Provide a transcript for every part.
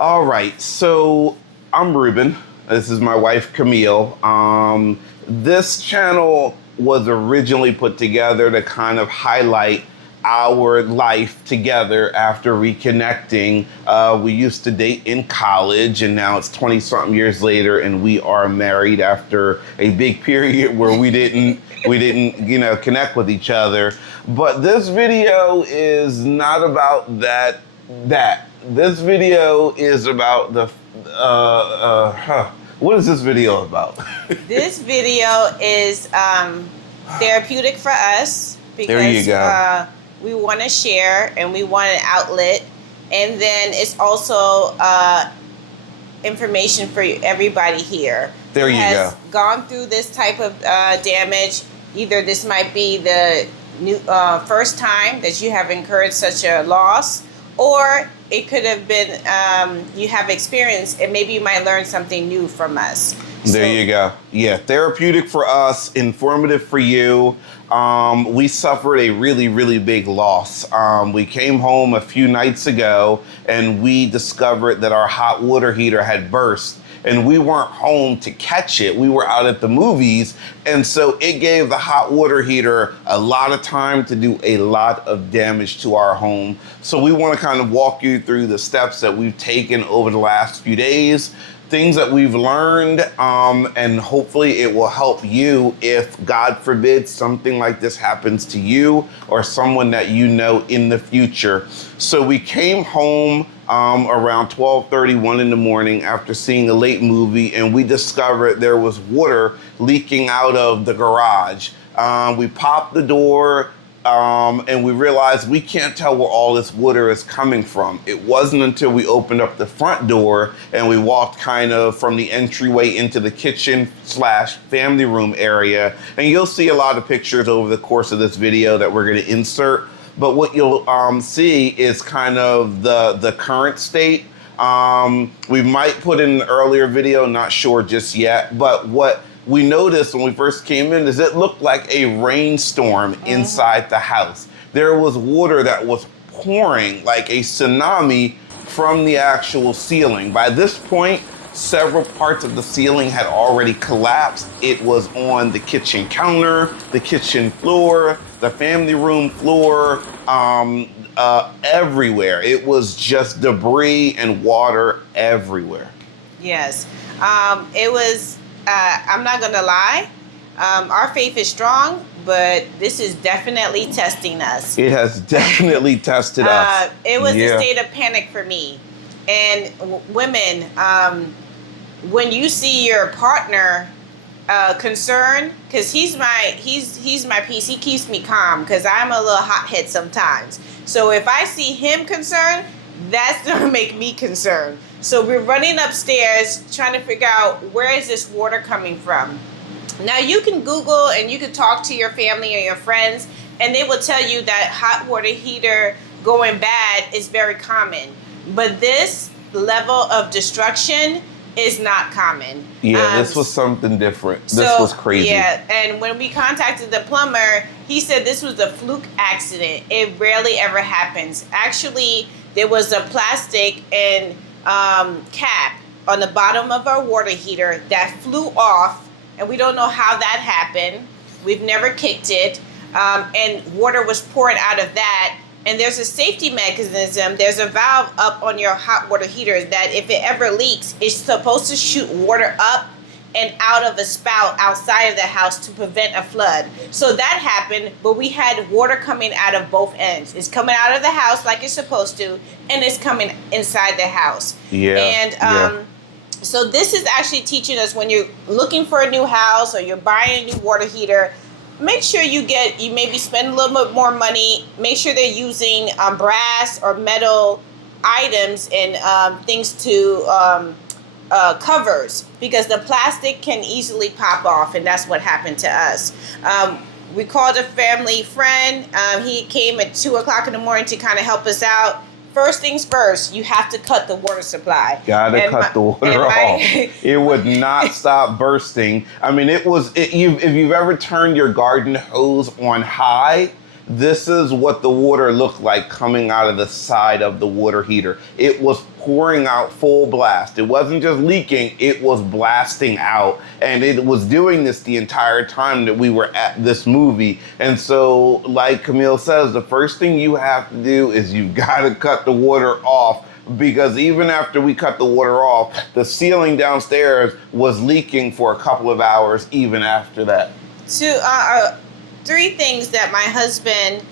All right, so I'm Ruben. This is my wife, Camille. This channel was originally put together to kind of highlight our life together after reconnecting. We used to date in college, and now it's 20 something years later, and we are married after a big period where we didn't connect with each other. But this video is not about that. This video is about what is this video about? This video is therapeutic for us because There you go. We want to share and we want an outlet. And then it's also information for everybody here. There who you has go. gone through this type of damage. Either this might be the first time that you have incurred such a loss, or it could have been you have experienced, and maybe you might learn something new from us. There you go. Yeah, therapeutic for us, informative for you. We suffered a really, really big loss. We came home a few nights ago and we discovered that our hot water heater had burst. And we weren't home to catch it. We were out at the movies. And so it gave the hot water heater a lot of time to do a lot of damage to our home. So we want to kind of walk you through the steps that we've taken over the last few days, things that we've learned, and hopefully it will help you if, God forbid, something like this happens to you or someone that you know in the future. So we came home around 12:31 in the morning after seeing a late movie, and we discovered there was water leaking out of the garage. We popped the door, and we realized we can't tell where all this water is coming from. It wasn't until we opened up the front door and we walked kind of from the entryway into the kitchen/family room area. And you'll see a lot of pictures over the course of this video that we're going to insert. But what you'll see is kind of the current state. We might put in an earlier video, not sure just yet. But what we noticed when we first came in is it looked like a rainstorm inside the house. There was water that was pouring like a tsunami from the actual ceiling. By this point, several parts of the ceiling had already collapsed. It was on the kitchen counter, the kitchen floor, the family room floor, everywhere. It was just debris and water everywhere. Yes. It was, I'm not going to lie, our faith is strong, but this is definitely testing us. It has definitely tested us. It was a state of panic for me. And women, when you see your partner concerned, because he's my peace, he keeps me calm because I'm a little hothead sometimes. So if I see him concerned, that's gonna make me concerned. So we're running upstairs trying to figure out where is this water coming from. Now you can Google and you can talk to your family or your friends, and they will tell you that hot water heater going bad is very common. But this level of destruction is not common. Yeah, this was something different. This was crazy. Yeah, and when we contacted the plumber, he said this was a fluke accident. It rarely ever happens. Actually, there was a plastic and cap on the bottom of our water heater that flew off, and we don't know how that happened. We've never kicked it, and water was pouring out of that. And there's a safety mechanism. There's a valve up on your hot water heater that if it ever leaks, it's supposed to shoot water up and out of a spout outside of the house to prevent a flood. So that happened, but we had water coming out of both ends. It's coming out of the house like it's supposed to, and it's coming inside the house. Yeah. And so this is actually teaching us, when you're looking for a new house or you're buying a new water heater, make sure you maybe spend a little bit more money. Make sure they're using brass or metal items and things to covers, because the plastic can easily pop off, and that's what happened to us. We called a family friend. He came at 2 o'clock in the morning to kind of help us out. First things first, you have to cut the water supply. Gotta cut the water off. It would not stop bursting. I mean, if you've ever turned your garden hose on high, this is what the water looked like coming out of the side of the water heater. It was pouring out full blast. It wasn't just leaking, it was blasting out. And it was doing this the entire time that we were at this movie. And so, like Camille says, the first thing you have to do is you've got to cut the water off, because even after we cut the water off, the ceiling downstairs was leaking for a couple of hours even after that. Three things that my husband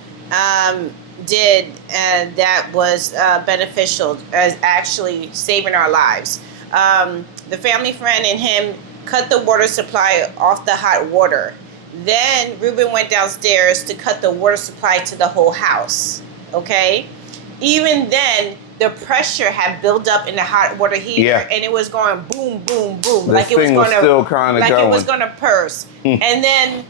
did that was beneficial as actually saving our lives. The family friend and him cut the water supply off the hot water. Then Ruben went downstairs to cut the water supply to the whole house. Okay? Even then, the pressure had built up in the hot water heater, and it was going boom, boom, boom, This thing was still kind of going. It was going to burst. And then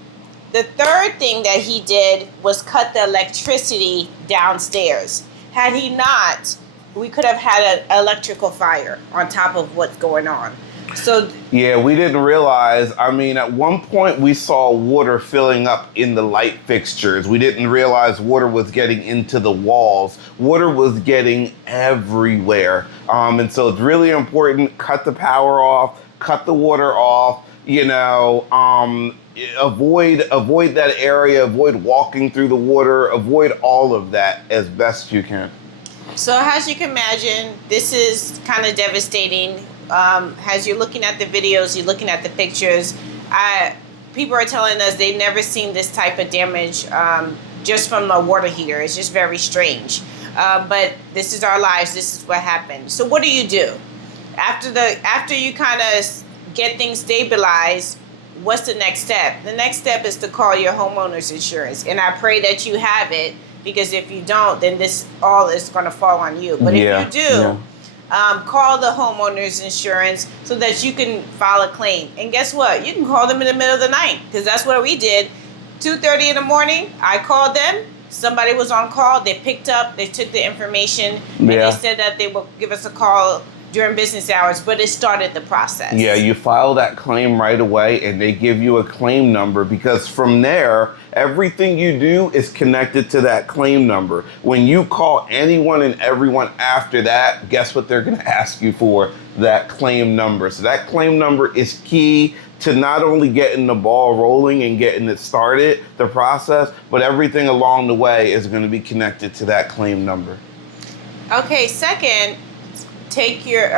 the third thing that he did was cut the electricity downstairs. Had he not, we could have had an electrical fire on top of what's going on. So yeah, we didn't realize. I mean, at one point we saw water filling up in the light fixtures. We didn't realize water was getting into the walls. Water was getting everywhere. And so it's really important, cut the power off, cut the water off, avoid that area, avoid walking through the water, avoid all of that as best you can. So as you can imagine, this is kind of devastating. As you're looking at the videos, you're looking at the pictures, people are telling us they've never seen this type of damage just from a water heater. It's just very strange. But this is our lives. This is what happened. So what do you do? After you kind of get things stabilized, what's the next step? The next step is to call your homeowner's insurance. And I pray that you have it, because if you don't, then this all is going to fall on you. But if you do, call the homeowner's insurance so that you can file a claim. And guess what? You can call them in the middle of the night, because that's what we did. 2:30 in the morning, I called them. Somebody was on call. They picked up. They took the information. And they said that they will give us a call during business hours, but it started the process. Yeah, you file that claim right away, and they give you a claim number, because from there, everything you do is connected to that claim number. When you call anyone and everyone after that, guess what they're going to ask you for? That claim number. So that claim number is key to not only getting the ball rolling and getting it started, the process, but everything along the way is going to be connected to that claim number. Okay, second, take your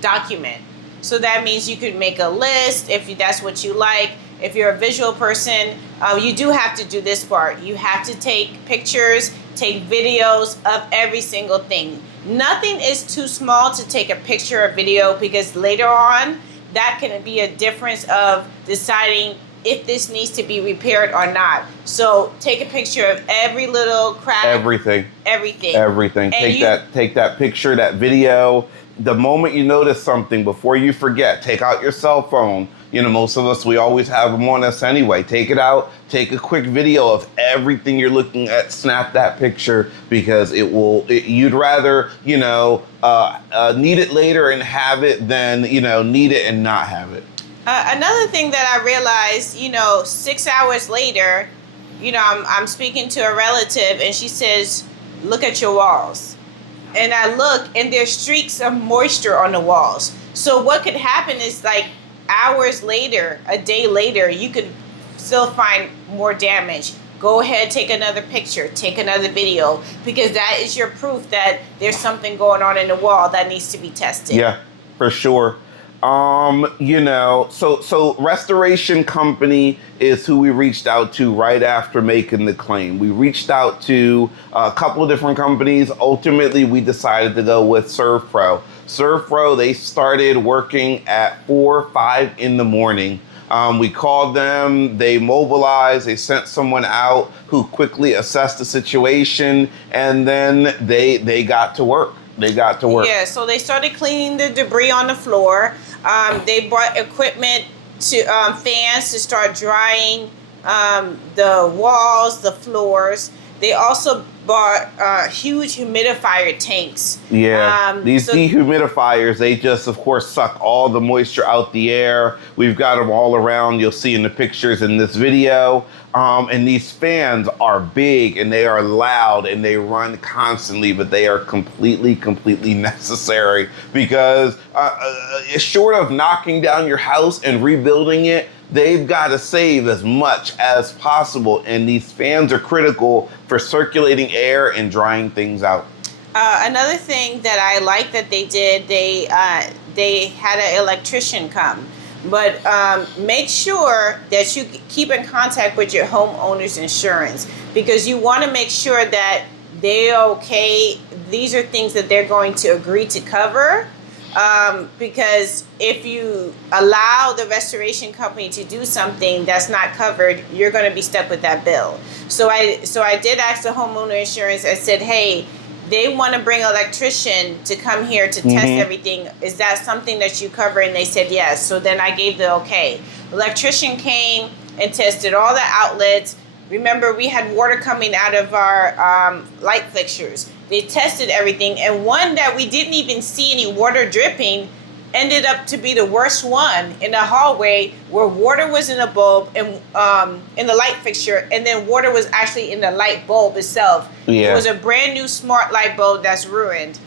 document. So that means you could make a list if that's what you like. If you're a visual person, you do have to do this part. You have to take pictures, take videos of every single thing. Nothing is too small to take a picture or video, because later on, that can be a difference of deciding if this needs to be repaired or not. So take a picture of every little crack. Everything. And take that picture, that video. The moment you notice something, before you forget, take out your cell phone. Most of us, we always have them on us anyway. Take it out, take a quick video of everything you're looking at, snap that picture, because you'd rather, need it later and have it than, need it and not have it. Another thing that I realized, 6 hours later, I'm speaking to a relative, and she says, look at your walls. And I look, and there's streaks of moisture on the walls. So what could happen is, like, hours later, a day later, you could still find more damage. Go ahead, take another picture, take another video, because that is your proof that there's something going on in the wall that needs to be tested. Yeah, for sure. So Restoration Company is who we reached out to right after making the claim. We reached out to a couple of different companies. Ultimately, we decided to go with ServPro. ServPro, they started working at 4 or 5 in the morning. We called them, they mobilized, they sent someone out who quickly assessed the situation, and then they got to work. Yeah, so they started cleaning the debris on the floor. They brought equipment to fans to start drying the walls, the floors. They also bought huge humidifier tanks. Yeah, these so dehumidifiers, they just, of course, suck all the moisture out the air. We've got them all around. You'll see in the pictures in this video. And these fans are big and they are loud and they run constantly, but they are completely necessary because short of knocking down your house and rebuilding it, they've got to save as much as possible. And these fans are critical for circulating air and drying things out. Another thing that I like that they did, they had an electrician come. But make sure that you keep in contact with your homeowner's insurance, because you want to make sure that they're okay. These are things that they're going to agree to cover. Because if you allow the restoration company to do something that's not covered, you're going to be stuck with that bill. So I did ask the homeowner insurance. I said, hey, they want to bring an electrician to come here to test everything. Is that something that you cover? And they said yes. So then I gave the okay. Electrician came and tested all the outlets. Remember, we had water coming out of our light fixtures. They tested everything, and one that we didn't even see any water dripping ended up to be the worst one in the hallway, where water was in a bulb and in the light fixture, and then water was actually in the light bulb itself. Yeah. It was a brand new smart light bulb that's ruined.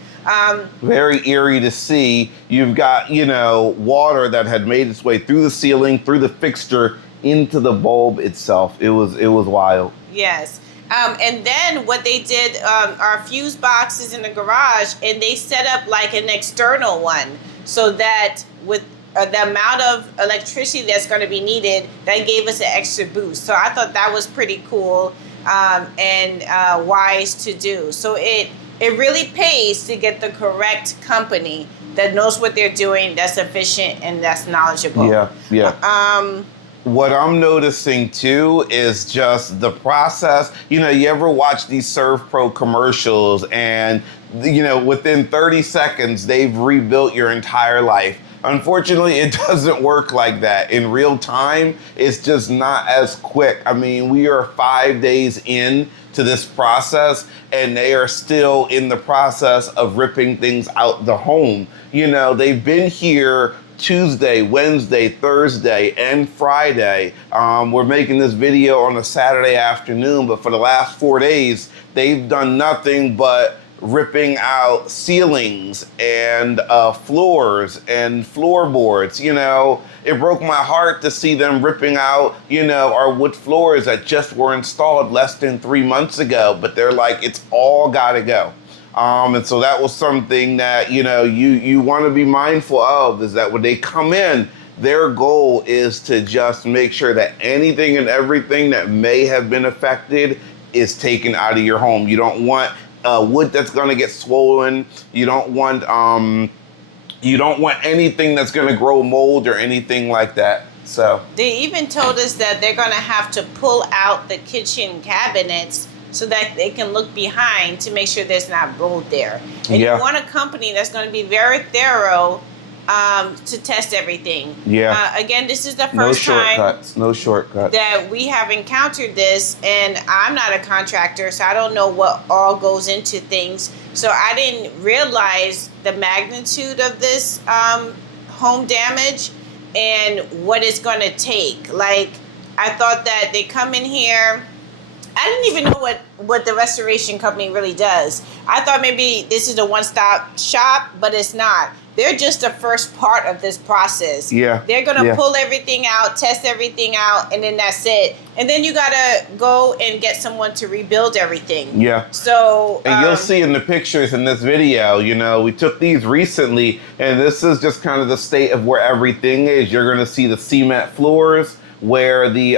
Very eerie to see. You've got, water that had made its way through the ceiling, through the fixture, into the bulb itself. It was wild. Yes. And then what they did, our fuse boxes in the garage, and they set up like an external one, so that with the amount of electricity that's going to be needed, that gave us an extra boost. So I thought that was pretty cool and wise to do. So it really pays to get the correct company that knows what they're doing, that's efficient, and that's knowledgeable. Yeah. What I'm noticing too is just the process. You ever watch these ServPro commercials and, within 30 seconds, they've rebuilt your entire life. Unfortunately, it doesn't work like that. In real time, it's just not as quick. I mean, we are 5 days in to this process and they are still in the process of ripping things out the home. They've been here Tuesday, Wednesday, Thursday, and Friday. We're making this video on a Saturday afternoon, but for the last 4 days, they've done nothing but ripping out ceilings and floors and floorboards. It broke my heart to see them ripping out, our wood floors that just were installed less than 3 months ago, but they're like, it's all gotta go. And so that was something that, you want to be mindful of, is that when they come in, their goal is to just make sure that anything and everything that may have been affected is taken out of your home. You don't want wood that's going to get swollen. You don't want anything that's going to grow mold or anything like that. So they even told us that they're going to have to pull out the kitchen cabinets so that they can look behind to make sure there's not mold there. And you want a company that's going to be very thorough to test everything. Again, this is the first time No shortcuts. that we have encountered this, and I'm not a contractor, so I don't know what all goes into things. So I didn't realize the magnitude of this home damage and what it's going to take. Like, I thought that they come in here. I didn't even know what the restoration company really does. I thought maybe this is a one-stop shop, but it's not. They're just the first part of this process. Yeah. They're going to pull everything out, test everything out, and then that's it. And then you got to go and get someone to rebuild everything. Yeah. So... and you'll see in the pictures in this video, we took these recently, and this is just kind of the state of where everything is. You're going to see the cement floors, where the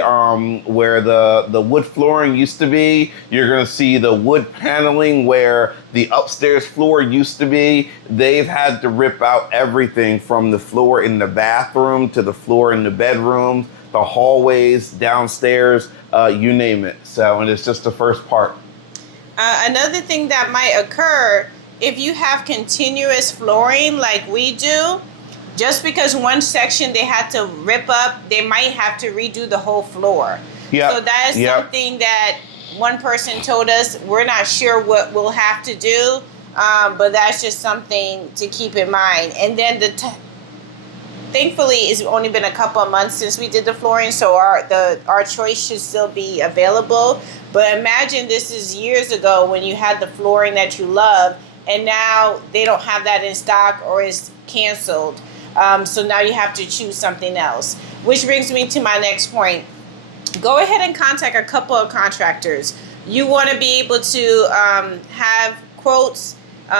wood flooring used to be. You're going to see the wood paneling where the upstairs floor used to be. They've had to rip out everything from the floor in the bathroom to the floor in the bedroom, the hallways, downstairs, you name it. So, and it's just the first part. Another thing that might occur, if you have continuous flooring like we do, just because one section they had to rip up, they might have to redo the whole floor. So that is something that one person told us, we're not sure what we'll have to do, but that's just something to keep in mind. And then thankfully, it's only been a couple of months since we did the flooring, so our choice should still be available. But imagine this is years ago when you had the flooring that you love, and now they don't have that in stock or is canceled. So now you have to choose something else. Which brings me to my next point. Go ahead and contact a couple of contractors. You want to be able to have quotes.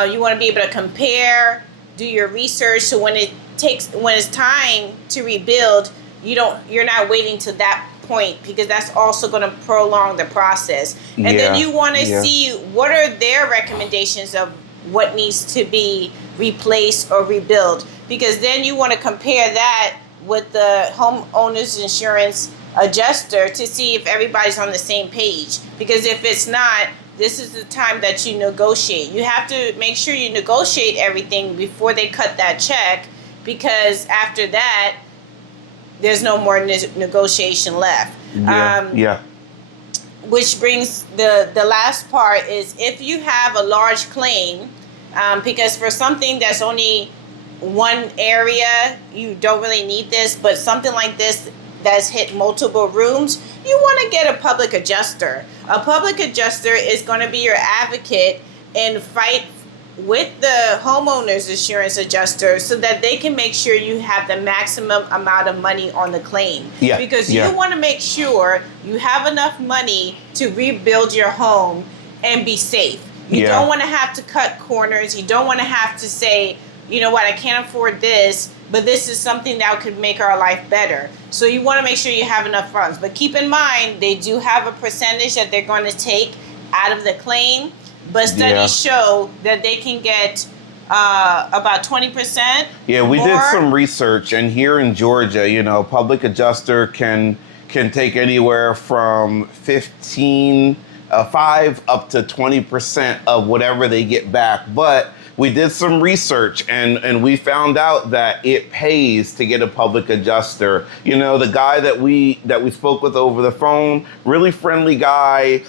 You want to be able to compare, do your research, so when it's time to rebuild, you're not waiting to that point, because that's also going to prolong the process. And then you want to see what are their recommendations of what needs to be replaced or rebuilt, because then you want to compare that with the homeowner's insurance adjuster to see if everybody's on the same page. Because if it's not, this is the time that you negotiate. You have to make sure you negotiate everything before they cut that check, because after that, there's no more negotiation left. Which brings the last part is, if you have a large claim, because for something that's only one area, you don't really need this, but something like this that's hit multiple rooms, you want to get a public adjuster. A public adjuster is going to be your advocate and fight with the homeowner's insurance adjuster so that they can make sure you have the maximum amount of money on the claim. Because you want to make sure you have enough money to rebuild your home and be safe. You don't want to have to cut corners. You don't want to have to say, you know what, I can't afford this, but this is something that could make our life better. So you want to make sure you have enough funds. But keep in mind, they do have a percentage that they're going to take out of the claim. But studies show that they can get about 20%. Yeah, we did some research, and here in Georgia, public adjuster can take anywhere from 5 up to 20% of whatever they get back. But we did some research, and we found out that it pays to get a public adjuster. The guy that we spoke with over the phone, really friendly guy.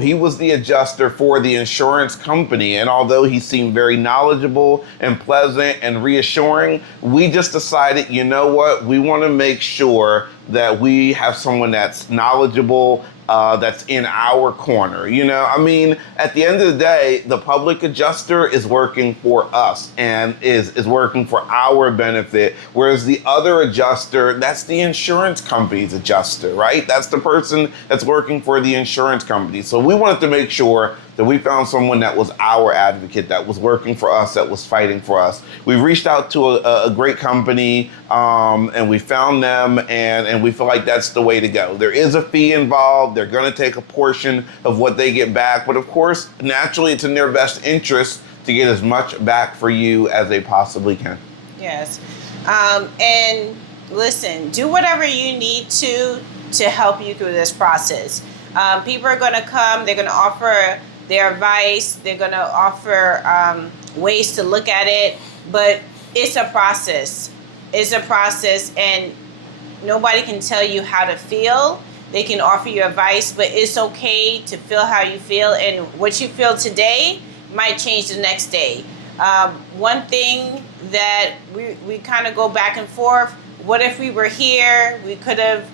He was the adjuster for the insurance company, and although he seemed very knowledgeable and pleasant and reassuring, we just decided, you know what, we want to make sure that we have someone that's knowledgeable, that's in our corner. At the end of the day, the public adjuster is working for us and is working for our benefit, whereas the other adjuster, that's the insurance company's adjuster, right? That's the person that's working for the insurance company. So we wanted to make sure that we found someone that was our advocate, that was working for us, that was fighting for us. We reached out to a great company, and we found them, and we feel like that's the way to go. There is a fee involved. They're going to take a portion of what they get back. But of course, naturally, it's in their best interest to get as much back for you as they possibly can. Yes. And listen, do whatever you need to help you through this process. People are going to come. They're going to offer their advice. They're going to offer ways to look at it. But it's a process. It's a process, and nobody can tell you how to feel. They can offer you advice, but it's okay to feel how you feel. And what you feel today might change the next day. One thing that we kind of go back and forth. What if we were here? We could have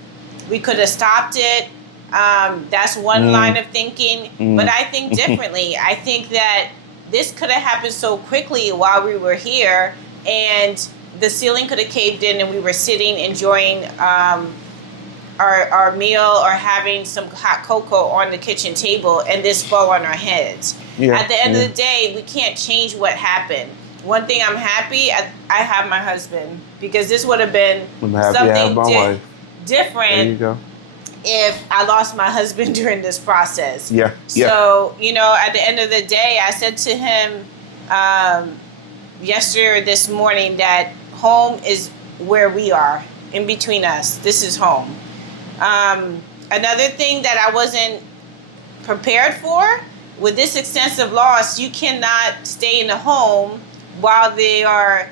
stopped it. That's one line of thinking. But I think differently. I think that this could have happened so quickly while we were here, and the ceiling could have caved in, and we were sitting enjoying our meal or having some hot cocoa on the kitchen table, and this fell on our heads. At the end of the day, we can't change what happened. One thing I'm happy, I have my husband, because this would have been something different. There you go. If I lost my husband during this process. So, at the end of the day, I said to him yesterday or this morning that home is where we are, in between us. This is home. Another thing that I wasn't prepared for, with this extensive loss, you cannot stay in the home while they are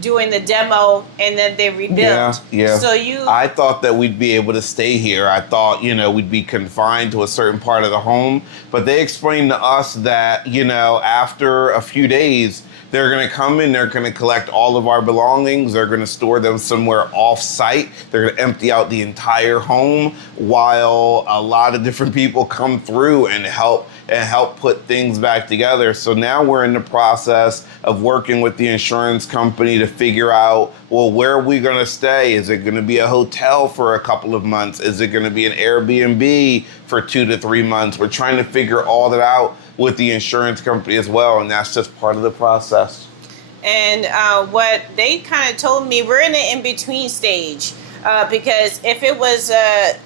doing the demo and then they rebuilt. Yeah. So you, I thought that we'd be able to stay here. I thought, we'd be confined to a certain part of the home. But they explained to us that, after a few days, they're going to come in, they're going to collect all of our belongings, they're going to store them somewhere off-site, they're going to empty out the entire home while a lot of different people come through and help put things back together. So now we're in the process of working with the insurance company to figure out, well, where are we going to stay? Is it going to be a hotel for a couple of months? Is it going to be an Airbnb for 2 to 3 months? We're trying to figure all that out with the insurance company as well, and that's just part of the process. And what they kind of told me, we're in an in-between stage, because if it was a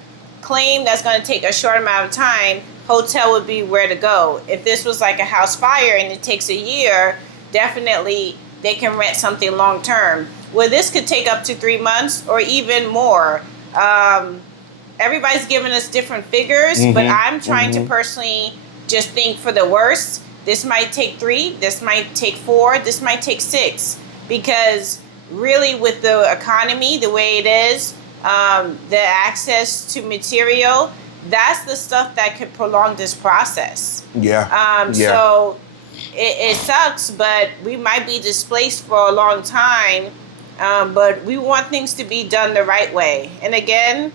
claim that's going to take a short amount of time, hotel would be where to go. If this was like a house fire and it takes a year, definitely they can rent something long term. Well, this could take up to 3 months or even more. Everybody's giving us different figures, but I'm trying to personally just think for the worst. This might take 3, this might take 4, this might take 6, because really with the economy the way it is, the access to material, that's the stuff that could prolong this process. So it sucks, but we might be displaced for a long time, but we want things to be done the right way. And again,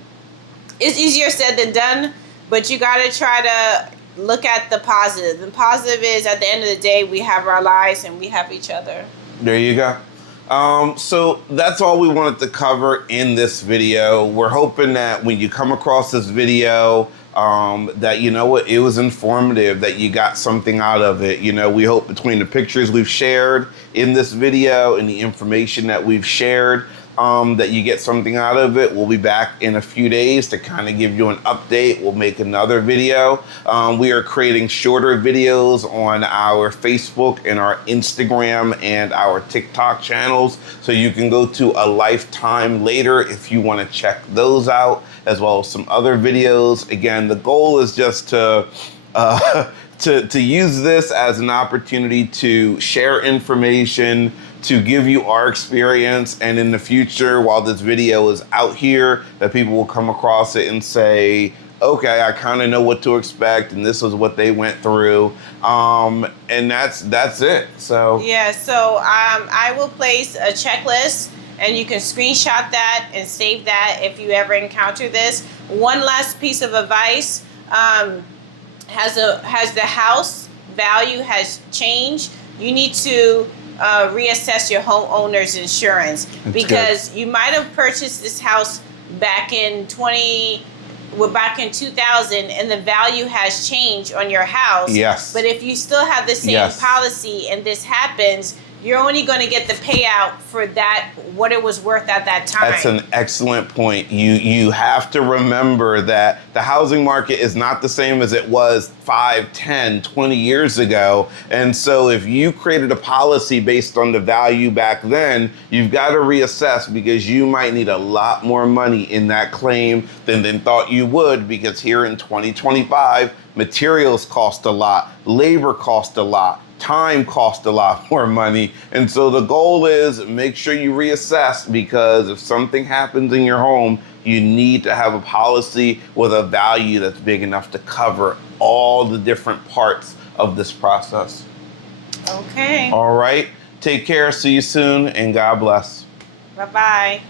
it's easier said than done, but you got to try to look at the positive. The positive is, at the end of the day, we have our lives and we have each other. There you go. So that's all we wanted to cover in this video. We're hoping that when you come across this video, that it was informative, that you got something out of it. We hope between the pictures we've shared in this video and the information that we've shared, that you get something out of it. We'll be back in a few days to kind of give you an update. We'll make another video. We are creating shorter videos on our Facebook and our Instagram and our TikTok channels. So you can go to A Lifetime Later if you want to check those out, as well as some other videos. Again, the goal is just to use this as an opportunity to share information, to give you our experience, and in the future, while this video is out here, that people will come across it and say, okay, I kind of know what to expect, and this is what they went through, and that's it. So yeah, so I will place a checklist, and you can screenshot that and save that if you ever encounter this. One last piece of advice: has the house value has changed, you need to reassess your homeowner's insurance. That's because good. You might have purchased this house back in 2000 and the value has changed on your house. Yes. But if you still have the same policy and this happens, you're only going to get the payout for that, what it was worth at that time. That's an excellent point. You have to remember that the housing market is not the same as it was 5, 10, 20 years ago. And so if you created a policy based on the value back then, you've got to reassess, because you might need a lot more money in that claim than thought you would, because here in 2025, materials cost a lot, labor cost a lot, time costs a lot more money. And so the goal is, make sure you reassess, because if something happens in your home, you need to have a policy with a value that's big enough to cover all the different parts of this process. Okay. All right. Take care. See you soon, and God bless. Bye-bye.